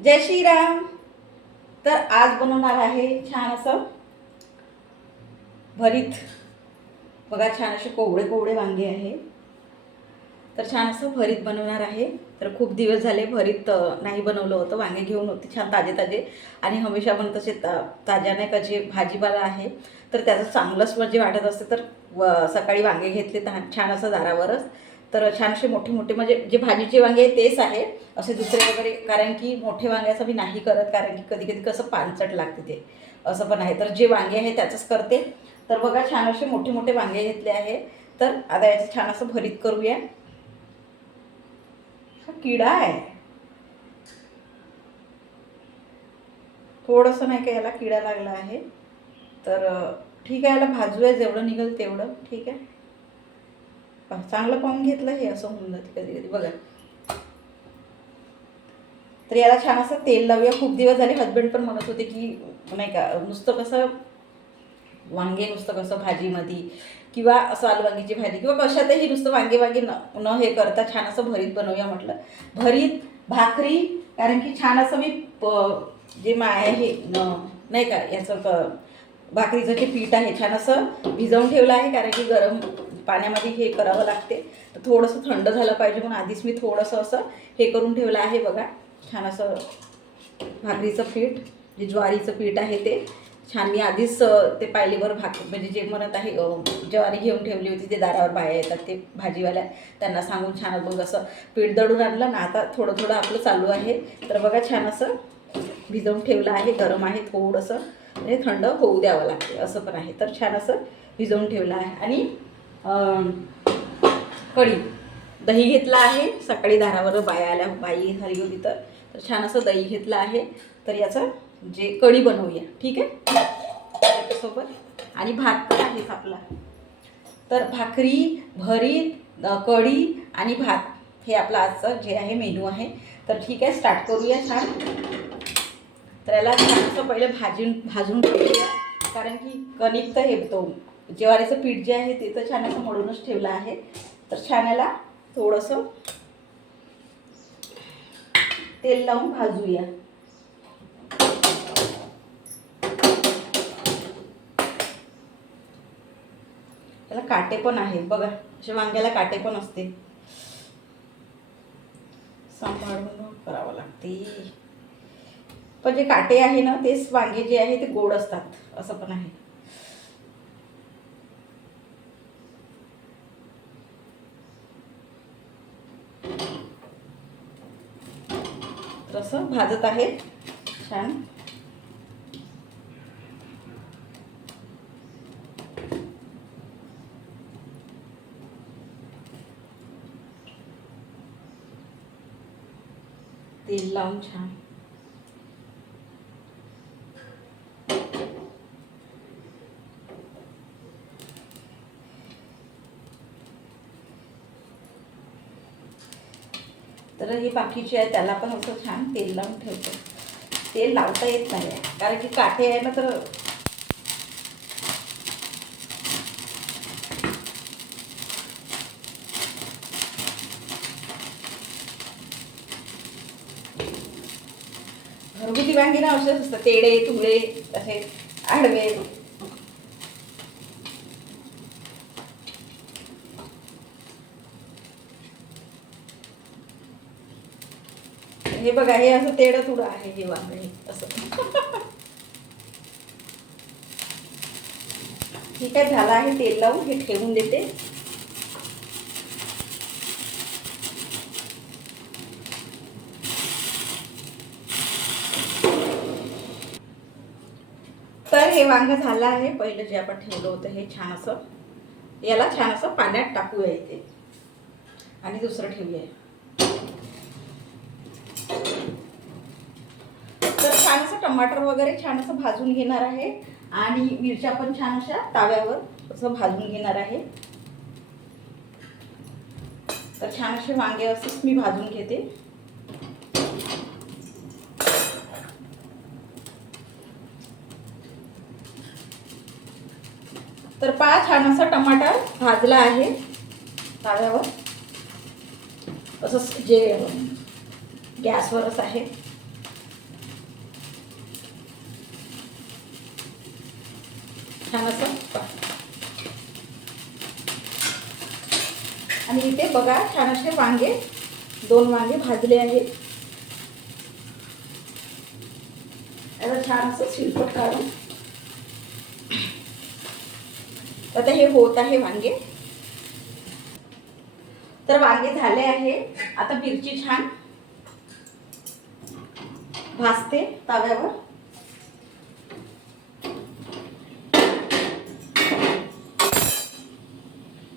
जय श्रीराम. तर आज बनवणार आहे छान असं भरीत. बघा छान असे कोवळे कोवळे वांगे आहे. तर छान असं भरीत बनवणार आहे. तर खूप दिवस झाले भरीत नाही बनवलं होतं. वांगे घेऊन होते छान ताजे ताजे आणि हमेशा पण तसे ताज्या नाही का जे भाजीपाला आहे तर त्याचं चांगलंच म्हणजे वाटत असते. तर सकाळी वांगे घेतले छान असं दारावरच. तर छान असे मोठे मोठे म्हणजे जे भाजीचे वांगे आहे तेच आहे, असे दुसरे वगैरे कारण की मोठे वांग्याचं मी नाही करत कारण की कधी कधी कसं पानचट लागते ते असं पण आहे. तर जे वांगे आहे त्याचंच करते. तर बघा छान असे मोठे मोठे वांगे घेतले आहे. तर आता याचं छान असं भरीत करूया. हा किडा आहे थोडंसं नाही का, याला किडा लागला आहे. तर ठीक आहे, याला भाजूया जेवढं निघेल तेवढं. ठीक आहे, चांगलं पाहून घेतलं हे असं होऊन जाते कधी कधी बघा. तर याला छान असं तेल लावूया. खूप दिवस झाले हजबंड पण म्हणत होते की नाही का नुसतं कसं वांगे नुसतं कसं भाजीमध्ये किंवा असं आलू वांगीची भाजी किंवा कशातही नुसतं वांगे वांगे न हे करता छान असं भरीत बनवूया म्हटलं. भरीत भाकरी, कारण की छान असं मी जे आहे हे नाही का याचं भाकरीचं जे पीठ आहे छान असं भिजवून ठेवलं आहे कारण की गरम पाण्यामध्ये हे करावं लागते. तर थोडंसं थंड झालं पाहिजे म्हणून आधीच मी थोडंसं असं हे करून ठेवलं आहे. बघा छान असं भाकरीचं पीठ, जे ज्वारीचं पीठ आहे ते छान मी आधीच ते पायलीवर म्हणजे जे म्हणत आहे ज्वारी घेऊन ठेवली होती. ते दारावर बाया येतात ते भाजीवाल्या, त्यांना सांगून छान बघ असं पीठ दळून आणलं ना. आता थोडं थोडं आपलं चालू आहे. तर बघा छान असं भिजवून ठेवलं आहे. गरम आहे थोडंसं, म्हणजे थंड होऊ द्यावं लागते असं पण आहे. तर छान असं भिजवून ठेवलं आहे. आणि कढी दही घेतला आहे. सकाळी दारावर बाया आल्या, बाई झाली होती तर छान असं दही घेतलं आहे. तर याचं जे कढी बनवूया. ठीक आहे, त्याच्यासोबत आणि भात तर आहेच आपला. तर भाकरी भरीत कढी आणि भात हे आपलं आजचं जे आहे मेनू आहे. तर ठीक आहे, स्टार्ट करूया छान. तर याला छान असं पहिले भाजून ठेवूया कारण की कणिक तर हे तो ज्वारीचं पीठ जे आहे ते तर छान असं मळूनच ठेवलं आहे. तर छान याला थोडंसं तेल लावून भाजूया. त्याला काटे पण आहेत बघा, अशा वांग्याला काटे पण असते, सांभाळून करावं लागते. पण जे काटे आहे ना तेच वांगे जे आहे ते गोड असतात असं पण आहे. तसं भाजत आहे छान. तेल लावून छान तर हे बाकीचे आहे त्याला पण असं छान तेल लावून ठेवतो. तेल लावता येत नाही कारण की काठे आहे ना. तर घरगुती वांगी ना असेच असतात, तेडे तुळे असे आडवे. हे बघा हे असं तेडं तुडं आहे हे वांगे असं. ठीक आहे, झालं आहे. तेल लावून हे ठेवून देते. तर हे वांग झालं आहे. पहिलं जे आपण ठेवलं होतं हे छान असं याला छान असं पाण्यात टाकूया इथे आणि दुसरं ठेवूया. तर छान असं टमाटर वगैरे छान असं भाजून घेणार आहे आणि मिरच्या पण छान अशा ताव्यावर असं भाजून घेणार आहे. तर छान असे वांगे असंच मी भाजून घेते. तर पहा छान असा टमाटर भाजला आहे ताव्यावर, असं जे गॅसवरच आहे. छान असं. आणि इथे बघा छान असे वांगे, 2 वांगे भाजले आहेत. याला छान असं शिरपट काढून आता हे होत आहे वांगे. तर वांगे झाले आहे. आता मिरची छान भाजते तव्यावर.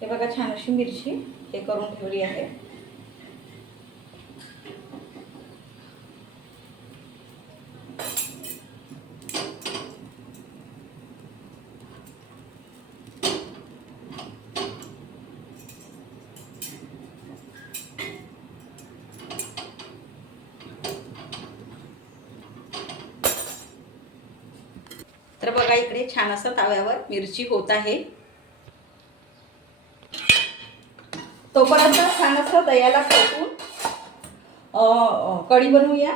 हे बघा छान अशी मिरची हे करून ठेवली आहे. तर बघा इकडे छान असं तव्यावर मिरची होत आहे. तोपर्यंत छान असं दह्याला फेटून कढी बनवूया.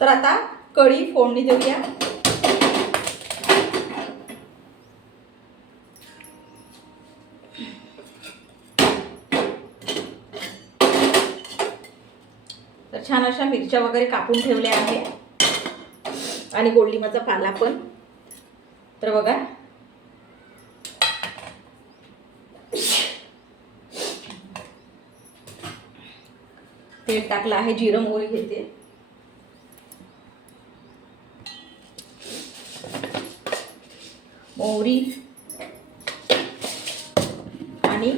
तर आता कढी फोडणी देऊया. तर छान अशा मिरच्या वगैरे कापून ठेवल्या आहे आणि गोडलिंबाचा पाला पण. तर बघा तेल टाकलं आहे. जिरं मोहरी घेते. मोहरी आणि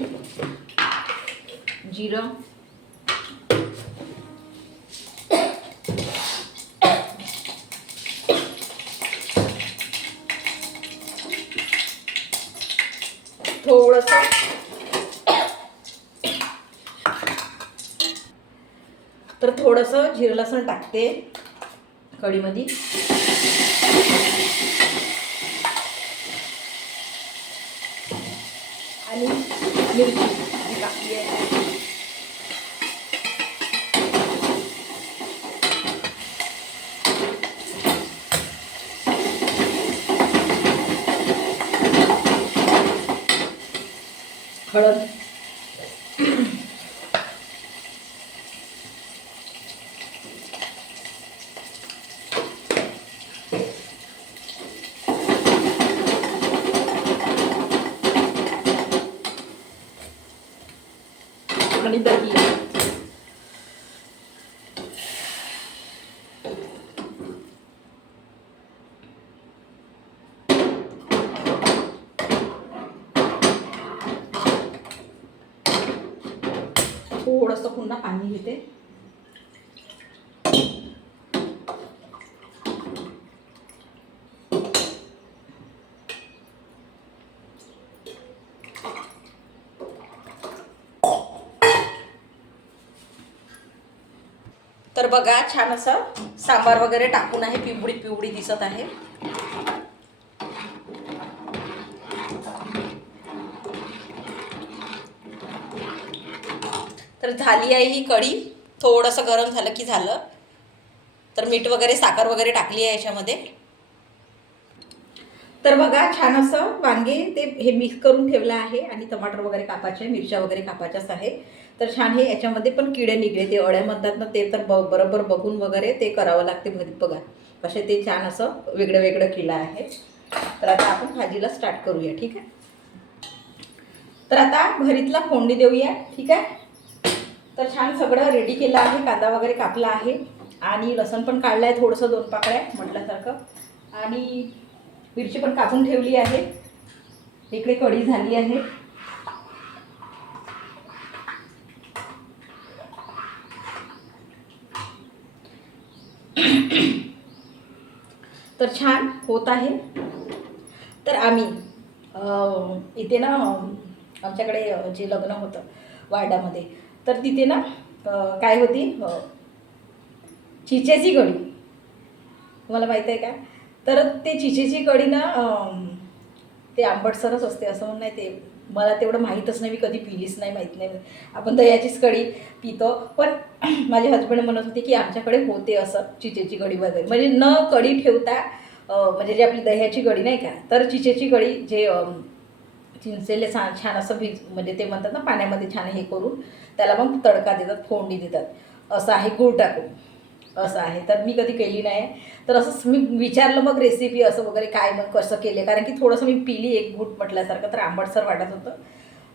जिरं, थोडंसं तर थोडंसं जिरं लसूण टाकते कढीमध्ये. आणि मिरची टाकली आहे. हळद, आणि दही. थोडंसं पुन्हा पाणी घेते. तर बघा छान असं सांबार वगैरे टाकून आहे. पिवळी पिवळी दिसत आहे. तर झाली आहे ही कढी. थोडंसं गरम झालं की झालं. तर मीठ वगैरे साखर वगैरे टाकली आहे याच्यामध्ये. तर बघा छान असं वांगे ते हे मिक्स करून ठेवलं आहे आणि टमाटर वगैरे कापायचे, मिरच्या वगैरे कापायच्याच आहे. तर छान हे याच्यामध्ये पण किडे निघले. ते अळ्या म्हणतात ना, ते तर बरोबर बघून वगैरे ते करावं लागते भरीत. बघा कसे ते छान असं वेगळं वेगळं केलं आहे. तर आता आपण भाजीला स्टार्ट करूया. ठीक आहे. तर आता भरीतला फोडणी देऊया. ठीक आहे. तर छान सगळं रेडी केलं आहे. कांदा वगैरे कापला आहे आणि लसूण पण काढला आहे थोडंसं, 2 पाकळ्या म्हटल्यासारखं. आणि मिरची पण कापून ठेवली आहे. इकडे कढी झाली आहे. तर छान होत आहे. तर आम्ही इथे ना आमच्याकडे जे लग्न होतं वार्डामध्ये, तर तिथे ना काय होती, चिचेची कढी. तुम्हाला माहीत आहे का? तर ते चिचेची कढी ना ते आंबटसरच असते असं म्हणून नाही, ते मला तेवढं माहीतच नाही, मी कधी पिलीच नाही, माहीत नाही. आपण दह्याचीच कढी पितो, पण माझे हजबंड म्हणत होते की आमच्याकडे होते असं चिचेची कढी वगैरे, म्हणजे न कढी ठेवता म्हणजे जे आपली दह्याची कढी नाही का, तर चिचेची कढी जे चिंचेले छान छान असं म्हणजे ते म्हणतात ना पाण्यामध्ये छान हे करून त्याला मग तडका देतात, फोडणी देतात, असं आहे, गूळ टाकून असं आहे. तर मी कधी केली नाही, तर असंच मी विचारलं मग रेसिपी असं वगैरे काय मग कसं केले, कारण की थोडंसं मी पिली एक घूट म्हटल्यासारखं, तर आंबटसर वाटत होतं,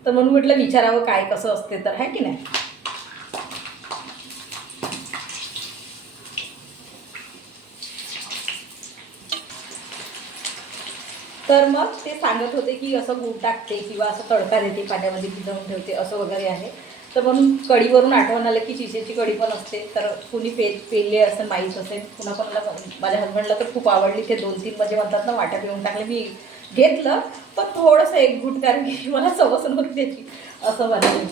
तर म्हणून म्हटलं विचारावं काय कसं असते, तर आहे की नाही. तर मग ते सांगत होते की असं गूळ टाकते किंवा असं तडका देते, पाण्यामध्ये भिजवून ठेवते असं वगैरे आहे. तर म्हणून कढीवरून आठवण आलं की चिचेची कढी पण असते, तर कुणी पेले असं माहीत असेल, पुन्हा कोणाला. माझ्या हजबंडला तर खूप आवडली, ते 2-3 म्हणजे म्हणतात ना वाट्या पिऊन टाकले. मी घेतलं पण थोडंसं एक घूट, कारण की मला सवस नव्हती त्याची असं बनवलं.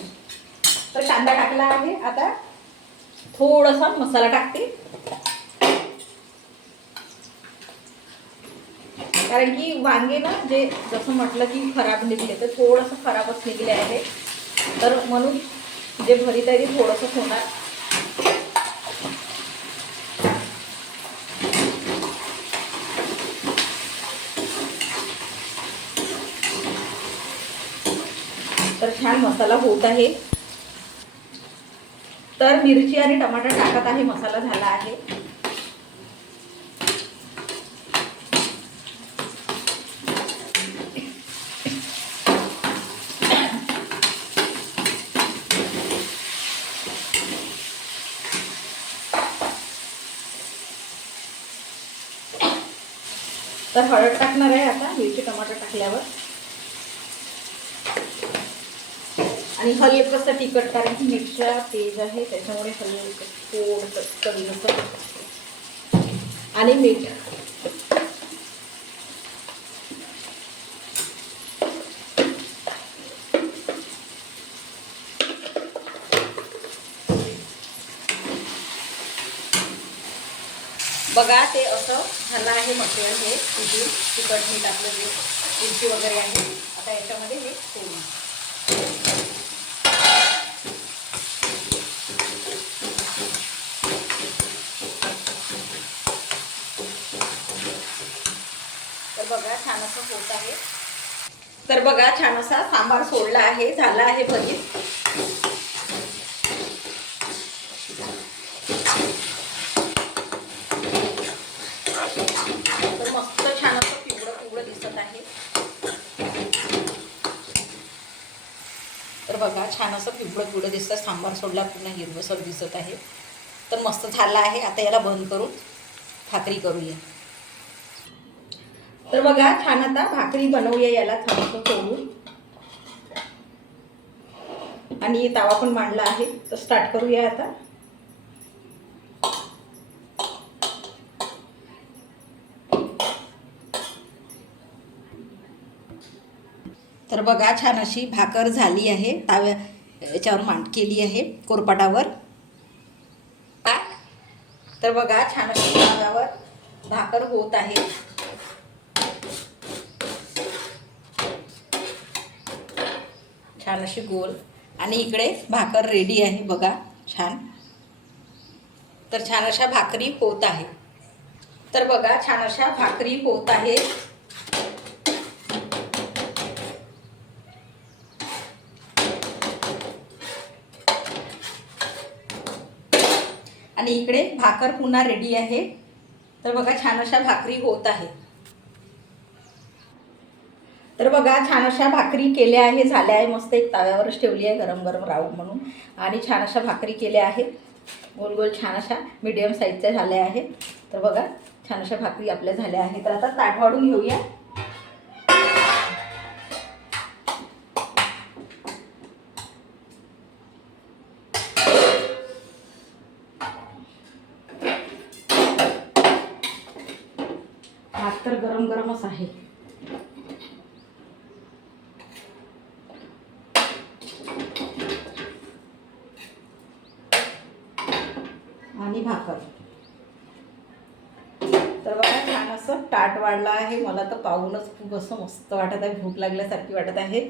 तर कांदा टाकला आहे, आता थोडासा मसाला टाकते, कारण की वांगे ना जे जसं म्हटलं की खराब निघले, तर थोडंसं खराबच निघले आहे, तर म्हणून जे भरीत आहे ते थोडंसं होणार. तर छान मसाला होत आहे. तर मिरची आणि टमाटर टाकत आहे, मसाला झाला आहे. तर हळद टाकणार आहे आता मिरची टमाटर टाकल्यावर, आणि हलकसं तिखट, कारण की मिरच्या तेज आहे त्याच्यामुळे हलकं थोडंसं चवीनुसार, आणि मीठ. बघा ते असं झालं आहे मटेरियल, हे तिथून तिखट मीठ आपलं जे मिरची वगैरे आहे, आता याच्यामध्ये हे सोडून. तर बघा छान असं होत आहे. तर बघा छान असा सांबार सोडला आहे, झाला आहे भरीत. तर मस्त छान असं पिवळं पिवळं दिसत आहे. तर बघा छान असं पिवळं पिवळं दिसतं, सांबार सोडला पूर्ण हिरवसर दिसत आहे. तर मस्त झाला आहे. आता याला बंद करून भाकरी करूया. तर बघा छान आता भाकरी बनवूया याला थोडंसं सोडून, आणि तावा पण मांडला आहे, तर स्टार्ट करूया आता. तर बघा छान अशी भाकर झाली आहे, याच्यावर मांड केली आहे कोरपाटावर. तर बघा छान अशी ताव्यावर भाकर होत आहे. छान अशी गोल, आणि इकडे भाकर रेडी आहे बघा छान. तर छान अशा भाकरी होत आहे. तर बघा छान अशा भाकरी होत आहे. आणि इकडे भाकर पुन्हा रेडी आहे. तर बघा छान अशा भाकरी होत आहे. तर बघा छान अशा भाकरी केल्या आहे, झाल्या आहे. मस्त एक ताव्यावरच ठेवली आहे गरम गरम राहू म्हणून, आणि छान अशा भाकरी केल्या आहेत गोल गोल, छान अशा मीडियम साईजच्या झाल्या आहेत. तर बघा छान अशा भाकरी आपल्या झाल्या आहेत. तर आता ताट वाढून घेऊया. भात तर गरम गरमच आहे. तर बघा छान असं ताट वाढलं आहे. मला तर पाहूनच खूप असं मस्त वाटत आहे, भूक लागल्यासारखी वाटत आहे.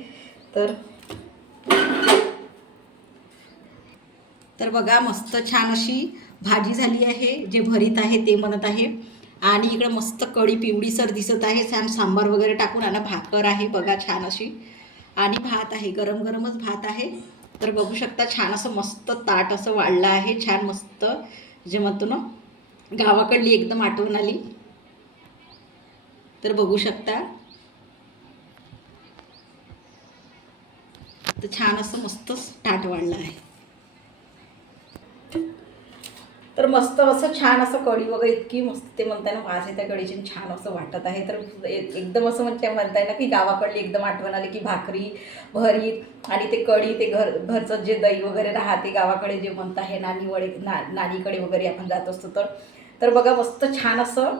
तर बघा मस्त छान अशी भाजी झाली आहे. जे भरीत आहे ते म्हणत आहे. आणि इकडं मस्त कढी पिवळीसर दिसत आहे, छान सांबार वगैरे टाकून. आणि भाकर आहे बघा छान अशी. आणि भात आहे, गरम गरमच भात आहे. तर बघू शकता छान असं मस्त ताट असं वाढलं आहे. छान मस्त जे म्हणतो ना गावाकडली एकदम आठवण आली. तर बघू शकता. तर छान असं मस्त ताट वाढलं आहे. तर मस्त असं छान असं कढी वगैरे इतकी मस्त ते म्हणताय ना वास येत्या कढीची, छान असं वाटत आहे. तर एकदम असं म्हणजे म्हणताय ना की गावाकडली एकदम आठवण आली, की भाकरी भरीत आणि ते कढी, ते घरचं जे दही वगैरे राहते गावाकडे, जे म्हणत आहे नानीकडे वगैरे आपण जात असतो. तर बघा मस्त छान असं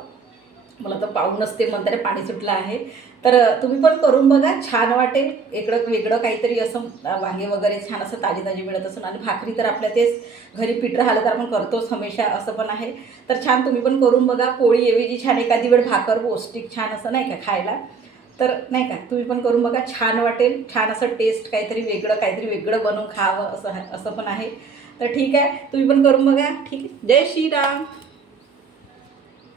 मला तर पाहूनच ते म्हणताना पाणी सुटलं आहे. तर तुम्ही पण करून बघा, छान वाटेल. इकडं वेगळं काहीतरी असं वांगे वगैरे छान असं ताजे ताजे मिळत असून. आणि भाकरी तर आपल्या तेच घरी पीठ राहिलं तर आपण करतोच हमेशा, असं पण आहे. तर छान तुम्ही पण करून बघा. पोळीऐवजी छान एखादी वेळ भाकर पौष्टिक छान असं नाही का खायला. तर नाही का तुम्ही पण करून बघा, छान वाटेल. छान असं टेस्ट काहीतरी वेगळं बनवून खावं असं असं पण आहे. तर ठीक आहे, तुम्ही पण करून बघा. ठीक आहे, जय श्रीराम.